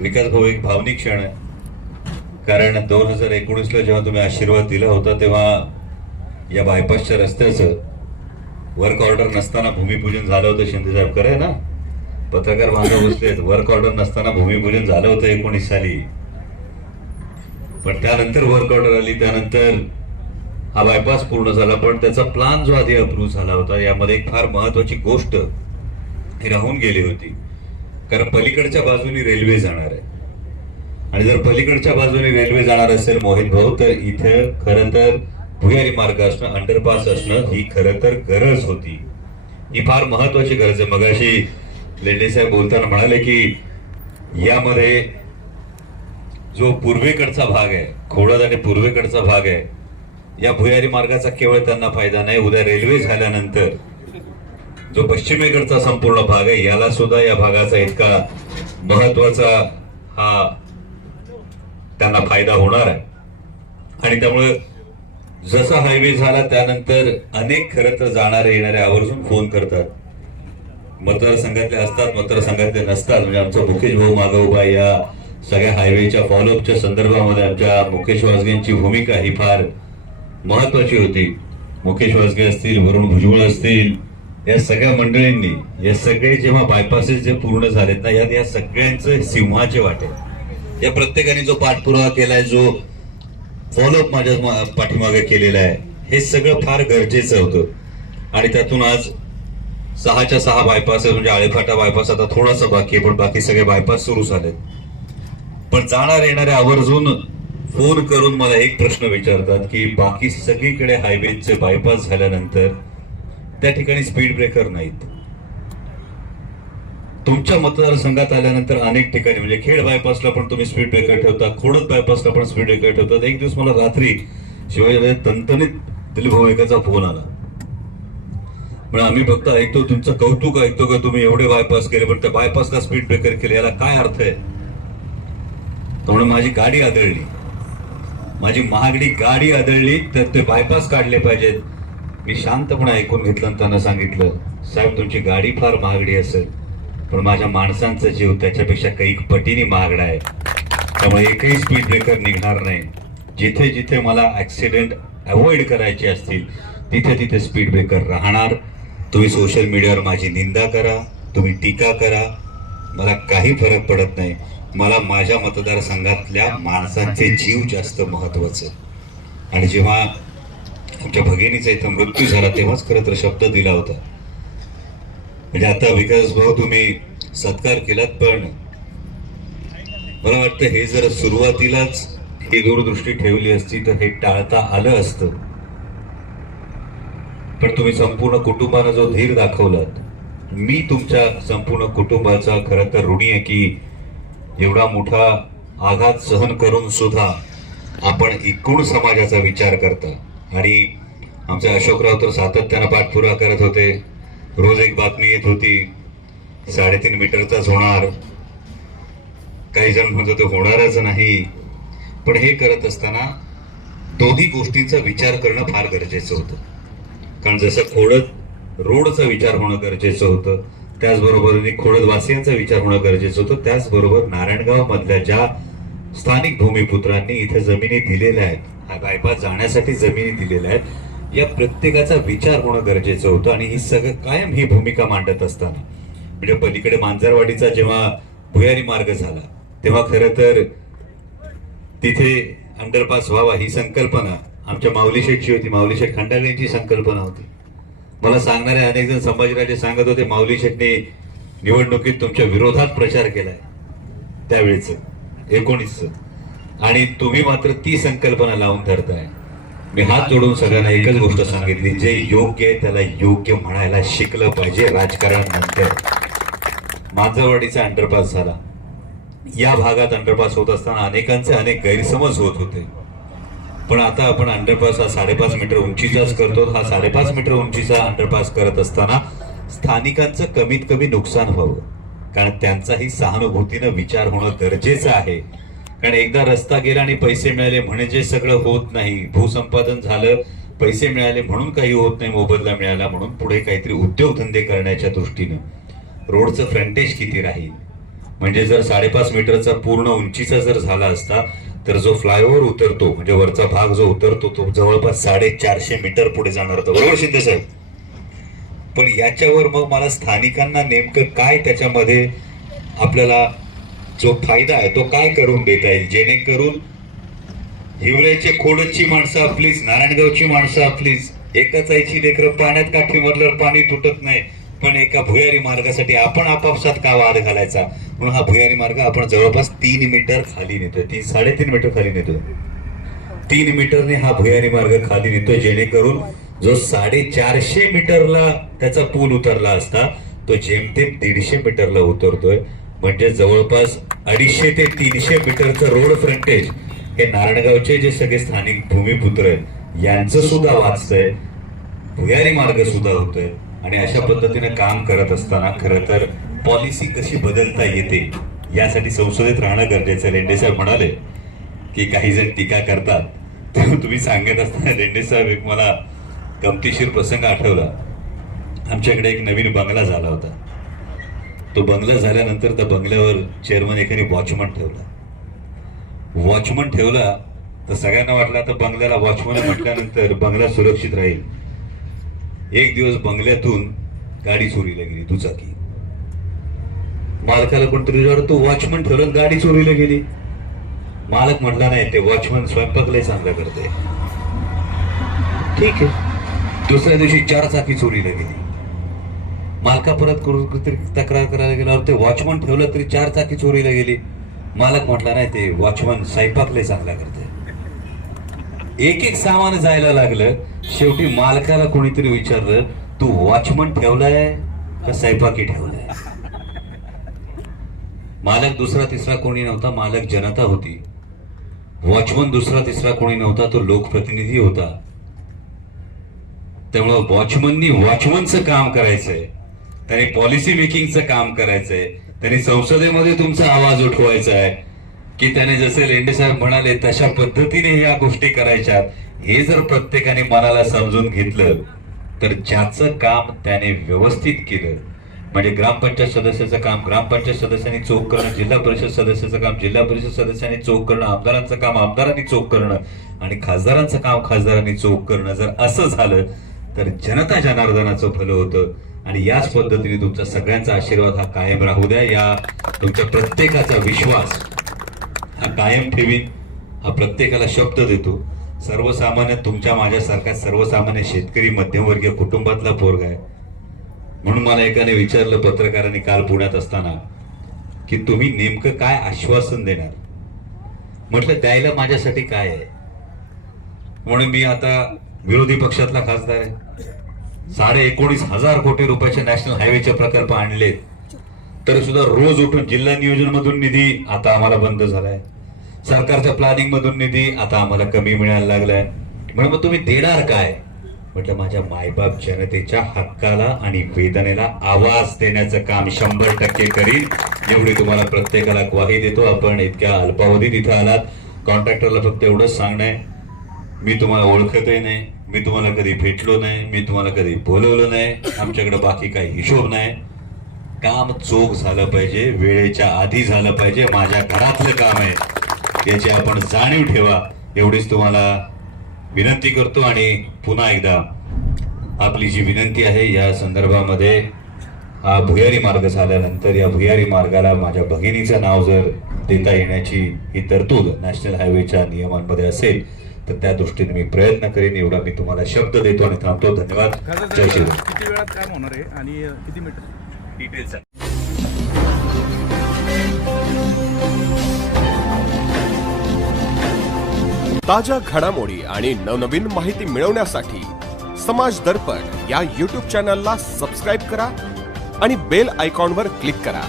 विकास भाऊ एक भावनिक क्षण आहे. कारण दोन हजार एकोणीसला जेव्हा तुम्ही आशीर्वाद दिला होता तेव्हा या बायपासच्या रस्त्याचं वर्क ऑर्डर नसताना भूमिपूजन झालं होतं शिंदेसाहेब खरं आहे ना? पत्रकार बांधव बसलेत वर्क ऑर्डर नसताना भूमिपूजन झालं होतं एकोणीस साली. पण त्यानंतर वर्क ऑर्डर आली त्यानंतर हा बायपास पूर्ण झाला पण त्याचा प्लान जो आधी अप्रूव्ह झाला होता यामध्ये एक फार महत्वाची गोष्ट ही राहून गेली होती. कारण पलीकडच्या बाजूनी रेल्वे जाणार आहे. आणि जर पलीकडच्या बाजूने रेल्वे जाणार असेल मोहित भाऊ तर इथे खरं तर भुयारी मार्ग असणं अंडरपास असणं ही खरं तर गरज होती. ही फार महत्वाची गरज आहे. मगाशी लेंडे साहेब बोलताना म्हणाले की यामध्ये जो पूर्वेकडचा भाग आहे खोडद आणि पूर्वेकडचा भाग आहे या भुयारी मार्गाचा केवळ त्यांना फायदा नाही. उद्या रेल्वे झाल्यानंतर जो पश्चिमेकडचा संपूर्ण भाग आहे याला सुद्धा या भागाचा इतका महत्त्वाचा हा त्यांना फायदा होणार आहे. आणि त्यामुळे जसा हायवे झाला त्यानंतर अनेक खरं तर जाणारे येणारे आवर्जून फोन करतात. मतदारसंघातले असतात मतदारसंघातले नसतात. म्हणजे आमचा मुकेश भाऊ मागं उभा या सगळ्या हायवेच्या फॉलोअपच्या संदर्भामध्ये आमच्या मुकेश वासगेंची भूमिका ही फार महत्वाची होती. मुकेश वासगे असतील वरुण भुजबळ असतील या सगळ्या मंडळींनी या सगळे जेव्हा बायपासेस जे पूर्ण झालेत ना यात या सगळ्यांचं सिंहाचे वाटे. या प्रत्येकाने जो पाठपुरावा केलाय जो फॉलोअप माझ्या पाठीमागे केलेला आहे हे सगळं फार गरजेचं होतं. आणि त्यातून आज सहाच्या सहा बायपास म्हणजे आळेफाटा बायपास आता थोडासा बाकी आहे पण बाकी सगळे बायपास सुरू झालेत. पण जाणार येणारे आवर्जून फोन करून मला एक प्रश्न विचारतात की बाकी सगळीकडे हायवेचे बायपास झाल्यानंतर त्या ठिकाणी स्पीड ब्रेकर नाहीत. तुमच्या मतदारसंघात आल्यानंतर अनेक ठिकाणी म्हणजे खेड बायपासला पण तुम्ही स्पीड ब्रेकर ठेवता खोडत बायपासला पण स्पीड ब्रेकर ठेवतात. एक दिवस मला रात्री शिवाजी तंतनीत दिलीप भाऊ फोन आला. पण आम्ही फक्त ऐकतो तुमचं कौतुक ऐकतो का तुम्ही एवढे बायपास केले पण त्या बायपासला स्पीड ब्रेकर केले याला काय अर्थ आहे? त्यामुळे माझी गाडी आदळली. माझी महागडी गाडी आदळली तर ते बायपास काढले पाहिजेत. मी शांतपणे ऐकून घेतलं आणि त्यांना सांगितलं साहेब तुमची गाडी फार महागडी असेल पण माझ्या माणसांचा जीव त्याच्यापेक्षा काही पटीने महागडा आहे. त्यामुळे एकही स्पीड ब्रेकर निघणार नाही. जिथे जिथे मला ऍक्सिडेंट अवॉइड करायचे असतील तिथे तिथे स्पीड ब्रेकर राहणार. तुम्ही सोशल मीडियावर माझी निंदा करा तुम्ही टीका करा. मला काही फरक पडत नाही. मला माझ्या मतदारसंघातल्या माणसांचे जीव जास्त महत्त्वाचे आणि जेव्हा आमच्या भगिनीचा इथं मृत्यू झाला तेव्हाच खरं तर शब्द दिला होता. म्हणजे आता विकास भाऊ तुम्ही सत्कार केलात पण मला वाटतं हे जर सुरुवातीलाच ही दूरदृष्टी ठेवली असती तर हे टाळता आलं असतं. पण तुम्ही संपूर्ण कुटुंबानं जो धीर दाखवलात मी तुमच्या संपूर्ण कुटुंबाचा खरं तर ऋणी आहे की एवढा मोठा आघात सहन करून सुद्धा आपण एकूण समाजाचा विचार करता. आणि आमचे अशोकराव तर सातत्यानं पाठपुरा करत होते. रोज एक बातमी येत होती साडेतीन मीटरचाच होणार काही जण म्हणत होते होणारच नाही. पण हे करत असताना दोन्ही गोष्टींचा विचार करणं फार गरजेचं होतं. कारण जसं खोडद रोडचा विचार होणं गरजेचं होतं त्याचबरोबर खोडदवासियांचा विचार होणं गरजेचं होतं त्याचबरोबर नारायणगाव मधल्या ज्या स्थानिक भूमिपुत्रांनी इथे जमिनी दिलेल्या आहेत हा बायपास जाण्यासाठी जमिनी दिलेल्या आहेत. या प्रत्येकाचा विचार होणं गरजेचं होतं आणि ही सगळं कायम ही भूमिका मांडत असताना. म्हणजे पलीकडे मांजरवाडीचा जेव्हा भुयारी मार्ग झाला तेव्हा खरं तर तिथे अंडरपास व्हावा ही संकल्पना आमच्या माऊली शेठची होती. माऊली शेठ संकल्पना होती. मला सांगणारे अनेक जण संभाजीराजे सांगत होते माऊली शेठने निवडणुकीत तुमच्या विरोधात प्रचार केलाय. त्यावेळेच एकोणीसचं. आणि तुम्ही मात्र ती संकल्पना लावून धरताय. मी हात जोडून सगळ्यांना एकच गोष्ट सांगितली जे योग्य आहे त्याला योग्य म्हणायला शिकलं पाहिजे राजकारण नंतर मांजरवाडीचा अंडरपास झाला. या भागात अंडरपास होत असताना अनेकांचे अनेक गैरसमज होत होते. पण आता आपण अंडरपास हा साडेपाच मीटर उंचीचाच करतो. हा साडेपाच मीटर उंचीचा अंडरपास करत असताना स्थानिकांचं कमीत कमी नुकसान व्हावं. कारण त्यांचाही सहानुभूतीनं विचार होणं गरजेचं आहे. कारण एकदा रस्ता गेला आणि पैसे मिळाले म्हणजे सगळं होत नाही. भूसंपादन झालं पैसे मिळाले म्हणून काही होत नाही मोबदला मिळाला म्हणून पुढे काहीतरी उद्योगधंदे करण्याच्या दृष्टीनं. रोडचं फ्रंटेज किती राहील? म्हणजे जर साडेपाच मीटरचा पूर्ण उंचीचा जर झाला असता तर जो फ्लायओव्हर उतरतो म्हणजे वरचा भाग जो उतरतो तो जवळपास साडेचारशे मीटर पुढे जाणार होता. बरोबर शिंदे साहेब? पण याच्यावर मग मला स्थानिकांना नेमकं काय त्याच्यामध्ये आपल्याला जो फायदा आहे तो काय करून देता येईल? जेणेकरून हिवऱ्याचे खोडची माणसं आपलीच नारायणगावची माणसं आपलीच एकाच आईची लेकर पाण्यात काठी मधलं पाणी तुटत नाही पण एका भुयारी मार्गासाठी आपण आपापसात का वाद घालायचा? म्हणून हा भुयारी मार्ग आपण जवळपास तीन मीटर खाली नेतोय. तीन साडेतीन मीटर खाली नेतोय. तीन मीटरने हा भुयारी मार्ग खाली नेतोय जेणेकरून जो साडेचारशे मीटरला त्याचा पूल उतरला असता तो जेमतेम दीडशे मीटरला उतरतोय. म्हणजे जवळपास अडीचशे ते तीनशे मीटरचं रोड फ्रंटेज हे नारायणगावचे जे सगळे स्थानिक भूमिपुत्र आहेत यांचं सुद्धा वाचतंय भुयारी मार्ग सुद्धा होतोय. आणि अशा पद्धतीने काम करत असताना खरं तर पॉलिसी कशी बदलता येते यासाठी संसदेत राहणं गरजेचं आहे. लेंडे साहेब म्हणाले की काही जण टीका करतात. तेव्हा तुम्ही सांगत असताना लेंडे साहेब एक मला गमतीशीर प्रसंग आठवला. आमच्याकडे एक नवीन बंगला झाला होता. तो बंगला झाल्यानंतर त्या बंगल्यावर चेअरमन एकाने वॉचमन ठेवला. वॉचमन ठेवला तर सगळ्यांना वाटलं आता बंगल्याला वॉचमन म्हटल्यानंतर बंगला सुरक्षित राहील. एक दिवस बंगल्यातून गाडी चोरीला गेली दुचाकी. मालकाला कोणतरी विचारलं तो वॉचमन ठेवलं गाडी चोरीला गेली? मालक म्हटला नाही ते वॉचमन स्वयंपाक लय चांगला करते ठीक आहे. दुसऱ्या दिवशी चार चाकी चोरीला गेली. मालका परत तक्रार करायला गेल्यावर ते वॉचमन ठेवलं तरी चार चाकी चोरीला गेली. मालक म्हटला नाही ते वॉचमन स्वयंपाकले चांगला करते एक एक सामान जायला लागलं. शेवटी मालकाला कोणीतरी विचारलं तू वॉचमन ठेवलाय का स्वयंपाकी ठेवलाय? मालक दुसरा तिसरा कोणी नव्हता मालक जनता होती. वॉचमन दुसरा तिसरा कोणी नव्हता तो लोकप्रतिनिधी होता. त्यामुळं वॉचमननी वॉचमनचं काम करायचंय. त्याने पॉलिसी मेकिंगचं काम करायचंय. त्याने संसदेमध्ये तुमचा आवाज उठवायचा आहे की त्याने जसे लेंडे साहेब म्हणाले तशा पद्धतीने या गोष्टी करायच्या हे जर प्रत्येकाने मनाला समजून घेतलं तर ज्याचं काम त्याने व्यवस्थित केलं. म्हणजे ग्रामपंचायत सदस्याचं काम ग्रामपंचायत सदस्यांनी चोख करणं जिल्हा परिषद सदस्याचं काम जिल्हा परिषद सदस्यांनी चोख करणं आमदारांचं काम आमदारांनी चोख करणं आणि खासदारांचं काम खासदारांनी चोख करणं. जर असं झालं तर जनता जनार्दनाचं भलं होतं. आणि याच पद्धतीने तुमचा सगळ्यांचा आशीर्वाद हा कायम राहू द्या. या तुमच्या प्रत्येकाचा विश्वास हा कायम ठेवीन. हा प्रत्येकाला शब्द देतो. सर्वसामान्य तुमच्या माझ्यासारखा सर्वसामान्य शेतकरी मध्यमवर्गीय कुटुंबातला पोरग आहे. म्हणून मला एकाने विचारलं पत्रकारांनी काल पुण्यात असताना की तुम्ही नेमकं काय आश्वासन देणार? म्हटलं द्यायला माझ्यासाठी काय आहे? म्हणून मी आता विरोधी पक्षातला खासदार आहे. साडे एकोणीस हजार कोटी रुपयाचे नॅशनल हायवेचे प्रकल्प आणलेत. तरी सुद्धा रोज उठून जिल्हा नियोजन मधून निधी आता आम्हाला बंद झालाय. सरकारच्या प्लॅनिंग मधून निधी आता आम्हाला कमी मिळायला लागलाय. म्हणून मग तुम्ही देणार काय? म्हटलं माझ्या मायबाप जनतेच्या हक्काला आणि वेदनेला आवाज देण्याचं काम शंभर टक्के करीन. एवढी तुम्हाला प्रत्येकाला ग्वाही देतो. आपण इतक्या अल्पावधीत इथं आलात. कॉन्ट्रॅक्टरला फक्त एवढंच सांगणं आहे. मी तुम्हाला ओळखतही नाही मी तुम्हाला कधी भेटलो नाही मी तुम्हाला कधी बोलवलं नाही आमच्याकडे बाकी काही हिशोब नाही. काम चोख झालं पाहिजे वेळेच्या आधी झालं पाहिजे माझ्या घरातलं काम आहे. याची आपण जाणीव ठेवा. एवढीच तुम्हाला विनंती करतो आणि पुन्हा एकदा आपली जी विनंती आहे या संदर्भामध्ये हा भुयारी मार्ग झाल्यानंतर या भुयारी मार्गाला माझ्या भगिनीचं नाव जर देता येण्याची ही तरतूद नॅशनल हायवेच्या नियमांमध्ये असेल तर त्या दृष्टीने मी प्रयत्न करेन एवढा मी तुम्हाला शब्द देतो आणि थांबतो. धन्यवाद. जय साहेब, श्रीराम किती वेळात काम होणार आहे आणि किती मीटर डिटेल्स ताज्या घडामोडी आणि नवनवीन माहिती मिळवण्यासाठी समाज दर्पण या यूट्यूब चॅनलला सबस्क्राईब करा आणि बेल आयकॉनवर क्लिक करा.